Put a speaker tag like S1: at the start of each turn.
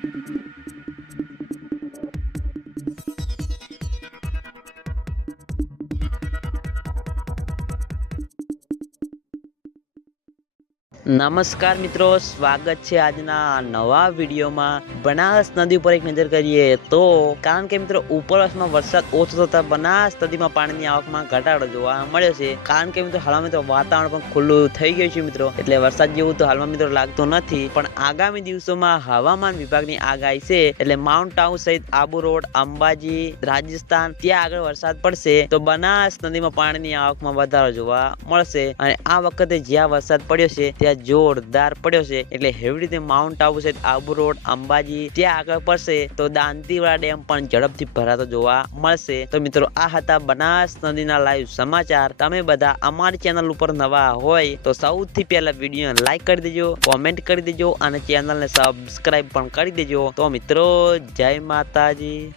S1: Thank you. નમસ્કાર મિત્રો, સ્વાગત છે આજના નવા વિડીયોમાં. બનાસ નદી ઉપર એક નજર કરીએ તો, કારણ કે મિત્રો ઉપરવાસમાં વરસાદ ઓછો થતા બનાસ નદીમાં પાણીની આવકમાં ઘટાડો જોવા મળ્યો છે. કારણ કે મિત્રો હાલમાં મિત્રો વાતાવરણ પણ ખુલ્લું થઈ ગયું છે મિત્રો. એટલે વરસાદ જેવું તો હાલમાં મિત્રો લાગતો નથી. પણ આગામી દિવસોમાં હવામાન વિભાગની આગાહી છે. એટલે માઉન્ટ આઉન સહિત આબુ રોડ અંબાજી, રાજસ્થાન, ત્યાં આગળ વરસાદ પડશે, તો બનાસ નદીમાં પાણીની આવકમાં વધારો જોવા મળશે. અને આ વખતે જ્યાં વરસાદ પડ્યો છે, ત્યાં જોરદાર પડ્યો છે. એટલે એવી રીતે માઉન્ટ આબુ છે આબુ રોડ અંબાજી ત્યાં આગળ પડશે તો દાંતીવાડા ડેમ પણ ઝડપથી ભરાતો જોવા મળશે. તો મિત્રો, આ હતા બનાસ નદીના લાઈવ સમાચાર. તમે બધા અમારી ચેનલ ઉપર નવા હોય તો સૌથી પહેલા વીડિયો લાઈક કરી દેજો કોમેન્ટ કરી દેજો અને ચેનલને સબસ્ક્રાઈબ પણ કરી દેજો. તો મિત્રો, જય માતાજી.